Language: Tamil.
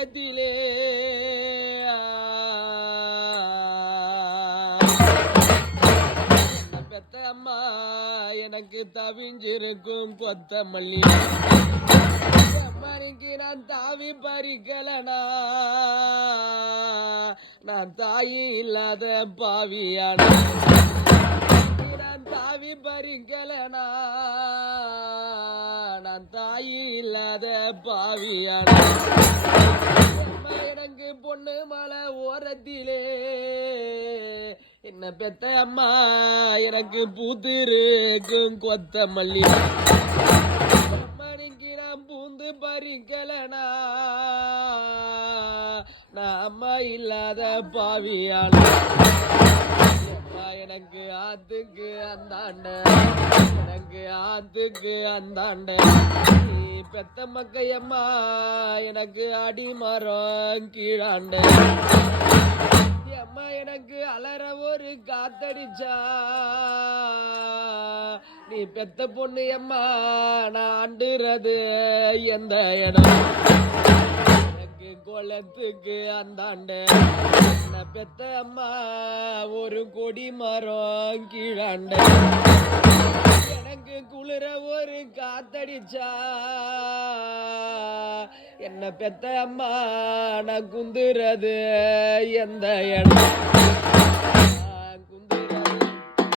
ஓரத்திலே பெத்த அம்மா எனக்கு தவிஞ்சிருக்கும் கொத்தமல்லி மணிக்கு நான் தாவி பறிக்கலனா நான் தாயி இல்லாத பாவியான நான் தாவி பறிக்கலனா நான் தாயி இல்லாத பாவியான எனக்கு பொண்ணு மலை ஓரத்திலே என்ன பெத்த அம்மா எனக்கு பூத்திருக்கும் கொத்தமல்லி மணிக்கு நான் பூந்து பறிக்கலனா நான் அம்மா இல்லாத பாவியான எனக்கு ஆத்துக்கு அந்தாண்ட எனக்கு ஆத்துக்கு அந்தாண்ட நீ பெத்த மக்கையம்மா எனக்கு அடிமரம் கீழாண்ட அம்மா எனக்கு அலற ஒரு காத்தடிச்சா நீ பெத்த பொண்ணு அம்மா நான் ஆண்டுறது எந்த இடம் எனக்கு குளத்துக்கு அந்தாண்ட பெத்த அம்மா ஒரு கொடி மரம் கீழாண்ட எனக்கு குளிர ஒரு காத்தடிச்சா என்ன பெத்த அம்மா நான் குந்துறது எந்த இடம்